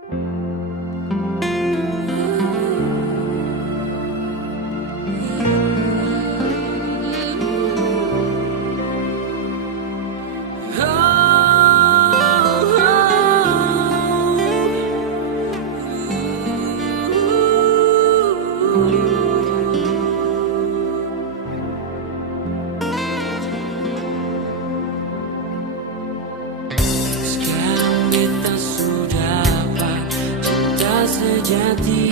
Sekarang kita sudah dapat cinta sejati.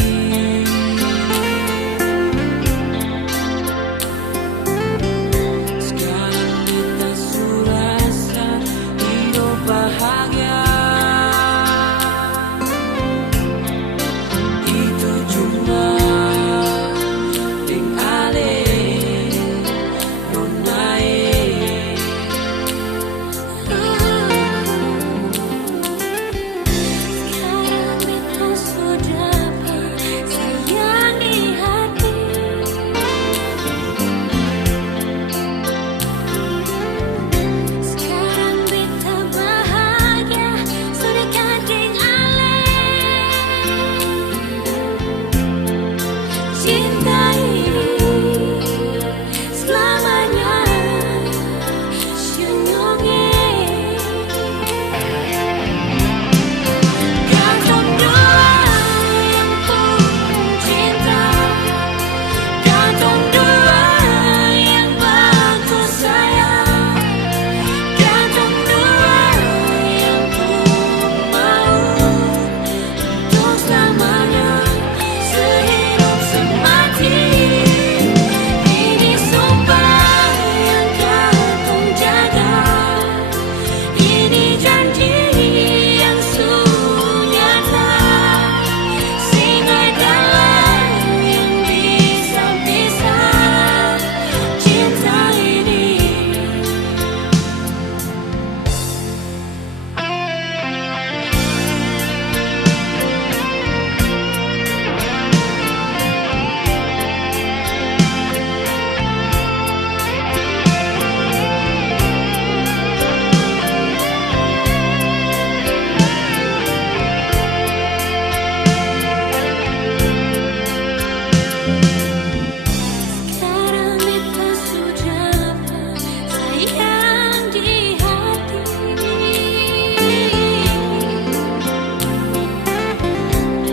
Sekarang kita sudah rasa hidup bahagia. Itu cuma ting ale nonae. Sekarang kita sudah bersayang di hati. Sekarang kita bahagia sudah kadang alih. Cinta ini selamanya senyumnya. Gantung dua yang pun cinta, gantung dua yang bagus sayang, gantung dua yang pun mau untuk selamanya sehidup semati. Ini sumpah yang gantung jaga, ini janji yang sungguh nyata. Singai dalam yang bisa pisah cinta ini. Sekarang kita sudah bersayang di hati.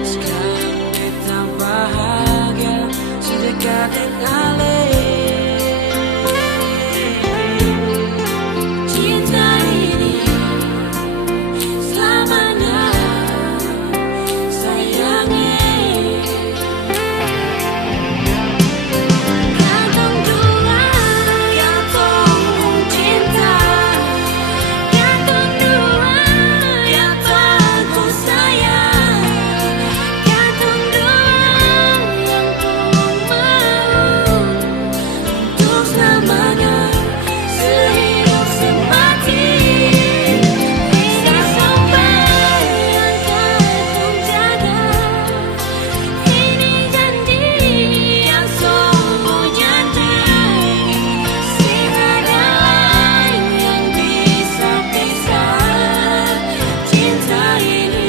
Sekarang kita bahagia sudah kadang alih. Cinta ini selamanya sayangnya. Gantung dua gantung cinta, gantung dua yang bagus sayang, gantung dua yang pun mau untuk selamanya sehidup semati. Bisa sampai yang gantung jaga, ini janji yang sungguh nyata. Singa dalam yang bisa pisah cinta ini.